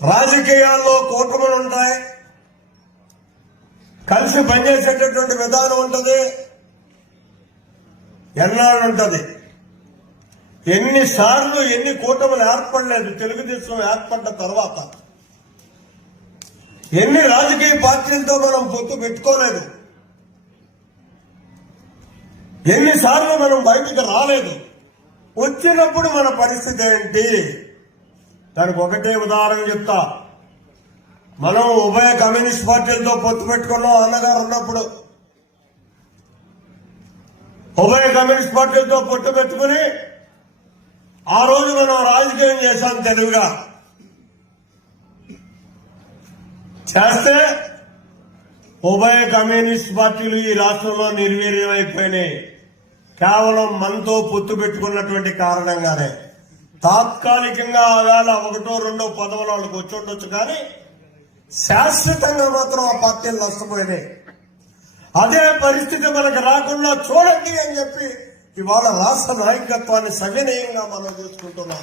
రాజకీయాల్లో కూటములు ఉంటాయి, కలిసి పనిచేసేటటువంటి విధానం ఉంటుంది, ఎన్నాళ్ళు ఉంటుంది. ఎన్నిసార్లు ఎన్ని కూటములు ఏర్పడలేదు తెలుగుదేశం ఏర్పడ్డ తర్వాత. ఎన్ని రాజకీయ పార్టీలతో మనం పొత్తు పెట్టుకోలేదు, ఎన్నిసార్లు మనం బయటకు రాలేదు. వచ్చినప్పుడు మన పరిస్థితి ఏంటి? దానికి ఒకటే ఉదాహరణ చెప్తా. మనం ఉభయ కమ్యూనిస్ట్ పార్టీలతో పొత్తు పెట్టుకున్నాం అన్నగారు ఉన్నప్పుడు. ఉభయ కమ్యూనిస్ట్ పార్టీలతో పొత్తు పెట్టుకుని ఆ రోజు మనం రాజకీయం చేశాం తెలుగుగా. చేస్తే ఉభయ కమ్యూనిస్ట్ పార్టీలు ఈ రాష్ట్రంలో నిర్వీర్యమైపోయినాయి. కేవలం మనతో పొత్తు పెట్టుకున్నటువంటి కారణంగానే. తాత్కాలికంగా ఆవేళ ఒకటో రెండో పదవులు వాళ్ళకి వచ్చి ఉండొచ్చు, కానీ శాశ్వతంగా మాత్రం ఆ పార్టీలు నష్టపోయినాయి. అదే పరిస్థితి మనకు రాకుండా చూడండి అని చెప్పి ఇవాళ రాష్ట్ర నాయకత్వాన్ని సవినయంగా మనం చూసుకుంటున్నాం.